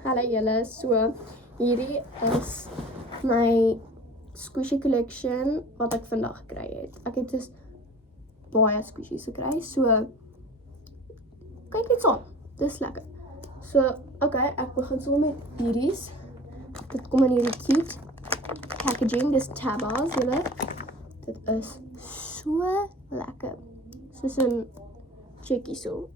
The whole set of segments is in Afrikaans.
Hallo julle, so hierdie is my squishy collection wat ek vandag gekry het. Ek het dus baie squishies gekry, so kyk net saam, dis lekker. So, okay, ek begin so met hierdie's. Dit kom in hierdie cute packaging, dis Tabas julle. Dit is so lekker, soos 'n checkie so.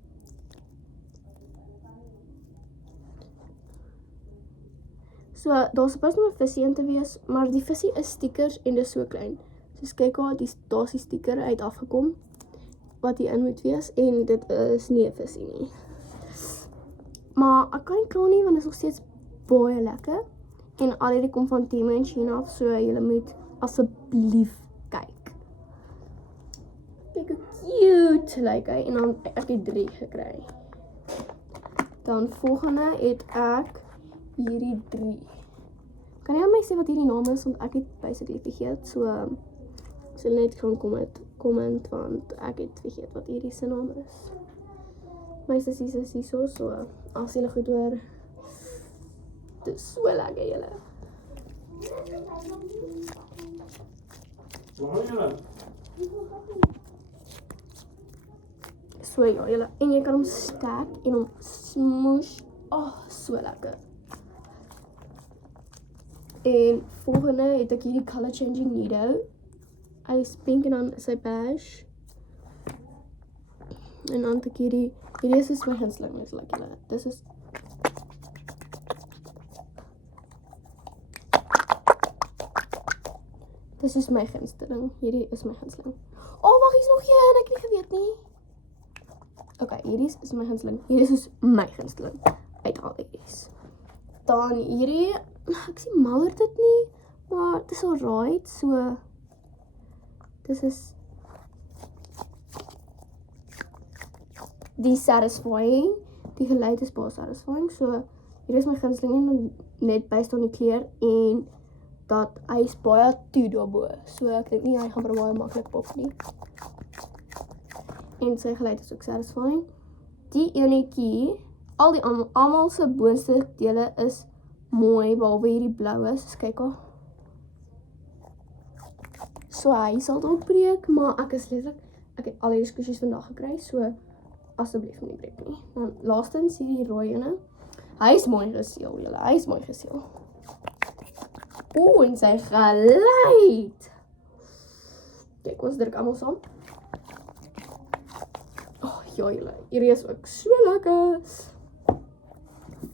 So, daar suppose nog 'n visie in te wees, maar die visie is stickers en dis so klein. So kyk daar, daar's die sticker uit afgekom wat hier in moet wees en dit is nie 'n visie nie. Maar ek kan nie kla nie want dit is nog steeds baie lekker en al hierdie kom van Temu en Shein af, so julle moet asseblief kyk. Kyk hoe cute lyk hy en dan ek het 3 gekry. Dan volgende het ek hierdie 3. Kan jy aan my sê wat hierdie naam is, want ek het basically vergeet, so net gaan comment, want ek het vergeet wat hierdie se naam is. My sissies is hier so, as julle goed hoor, dit is so lekker julle. So ja julle, en jy kan hom stack en hom smoosh, so lekker. En volgende het ek hierdie color changing needle. Hy is pink en dan is hy beige. En dan het ek hierdie is my gunsteling, is like julle. Dis is my gunsteling. Hierdie is my gunsteling. Wag, hier's nog een, ek het nie geweet nie. Okay, hierdie is my gunsteling. Hierdie is my gunsteling uit al hierdie. Dan hierdie, ek sien mal oor dit nie, maar dit is alright, so dis is die satisfying, die geluid is baie satisfying, so hierdie is my gunsteling en net based on die kleur en dat hy is baie toe daarbo, so ek dink nie hy gaan baie maklik pop nie. En sy geluid is ook satisfying. Die enetjie, almal se boonste dele is mooi, behalwe hierdie blou is, kyk al. So hy sal dalk breek, maar ek het al hierdie squishies vandag gekry, so asseblief nie breek nie. Dan laastens hierdie rooi ene. Hy is mooi geseël, julle, hy is mooi geseël. En sy geluid. Kyk, ons druk almal saam. Ja julle, hierdie is ook so lekker.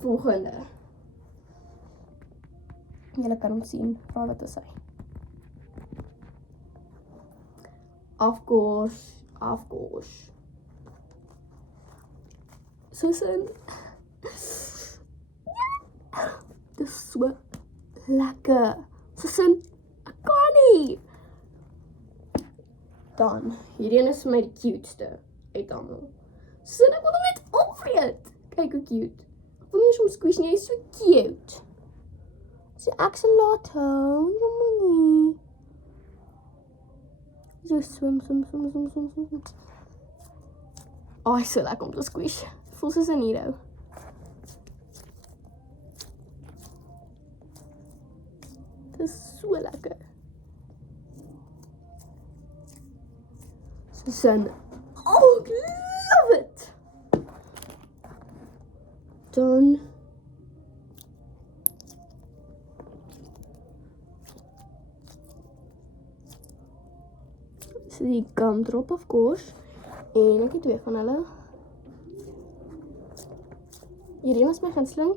Volgende. Julle kan hom sien, vra wat is hy. Of course. Soos in. Dit is so lekker. Soos in, ek kan nie. Dan, hierdie is my die cuteste uit almal. So ek wil hom net opvreet. Kyk hoe cute. Ek wil nie eens hom squish nie, hy is so cute. So axolotl, jammer. So swim. Hy is so lekker om te squish. Voel soos 'n hero. Dit is so lekker. Soos 'n I love it. Dan so die gumdrop of course. En ek het 2 van hulle. Hierdie is my gunsteling.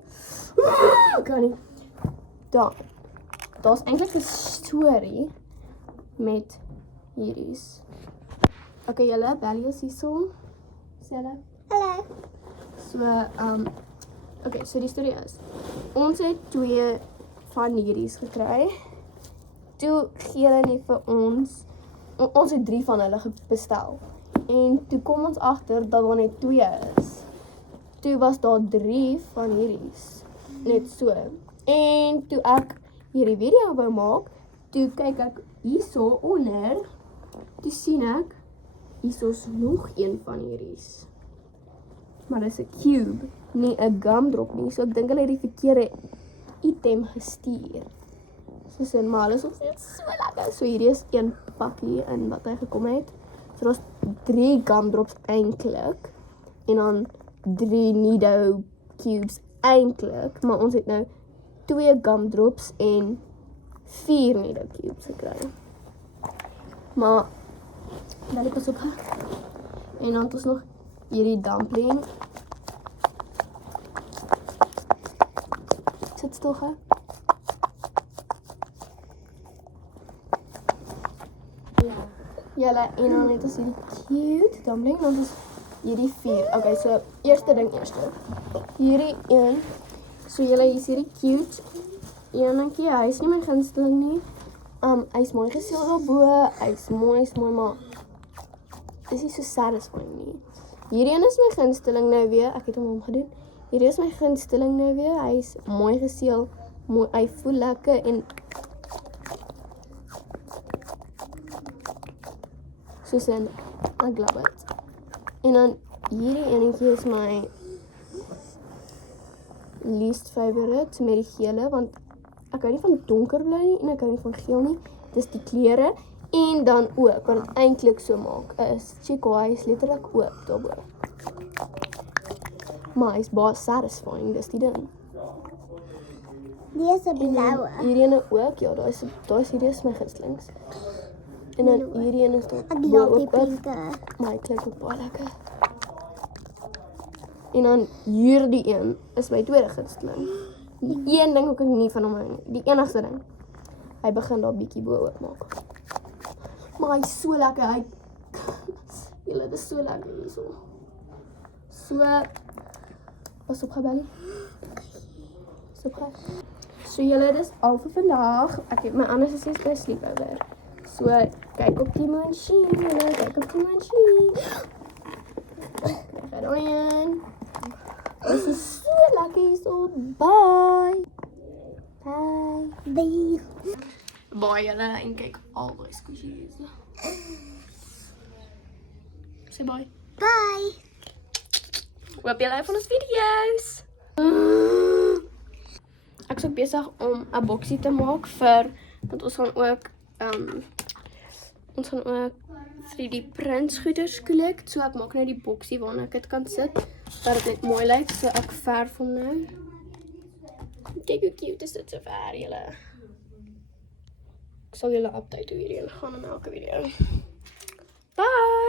Kan nie. Daar's eintlik 'n storie met hierdie's. Okay, julle, Belly is hierso. Sê hulle. Hallo. So, okay, so die storie is, ons het 2 van hierdie's gekry. Toe gee hulle nie vir ons het 3 van hulle bestel. En toe kom ons agter dat daar net 2 is. Toe was daar 3 van hierdie's. Net so. En toe ek hierdie video wou maak, toe kyk ek hierso onder, toe sien ek hierso's nog een van hierdie's. Maar dis 'n cube. nie 'n gumdrop nie. So ek dink hulle het die verkeerde item gestuur. Soos in, maar hulle is nog steeds so lekker. So hierdie is een pakkie in wat hy gekom het. So daar's 3 gumdrops eintlik. En dan 3 Nido cubes eintlik. Maar ons het nou 2 gumdrops en 4 Nido cubes gekry. Maar dan het ons ook en dan het ons nog hierdie dumpling. Sit stil gou. Julle, en dan het ons hierdie cute dumpling, dan is hierdie 4. Okay, so eerste ding eerste. Hierdie een, so julle, hier is hierdie cute enetjie, hy is nie my gunsteling nie. Hy is mooi geseël daarbo, hy is mooi, maar is nie so satisfying nie. Hierdie een is my gunsteling nou weer, ek het hom omgedoen. Hierdie is my gunsteling nou weer, hy is mooi geseël, mooi, hy voel lekker en soos in, ek love it. En dan hierdie enetjie is my least favorite met die gele, want ek hou nie van donkerblou nie en ek hou nie van geel nie. Dis die kleure en dan ook wat dit eintlik so maak is Chico, hy is letterlik oop daarbo. Maar hy is baie satisfying, dis die ding. Die is 'n blaue. Hierdie ene ook, ja, hierdie is my gunslings. En dan hierdie ene is daar Ek love die pinke. maar hy klink ook baie lekker. En dan hierdie een is my tweede gunsteling. Die een ding ook ek nie van hom hou nie. Die enigste ding. Hy begin daar bietjie bo oopmaak. Maar hy is so lekker. Hy julle, dit is so lekker hierso. So pas op gebellie. So julle, dis al vir vandag. Ek het my ander sessies by sleepover. So kyk op die masjien, julle, kyk op die masjien. Ga daarin. Dit is so lekker hierso. Bye. Bye. Bye julle en kyk al die squishies. Sê bye. Bye. Hoop julle hou van ons video's. Ek is ook besig om 'n boksie te maak vir want ons gaan ook 3D prints goeders collect. So ek maak nou die boksie waarna ek dit kan sit dat dit net mooi lyk. So ek verf hom nou. Kyk hoe cute is dit so ver julle. Ek sal julle update hoe hierdie gaan in elke video. Bye.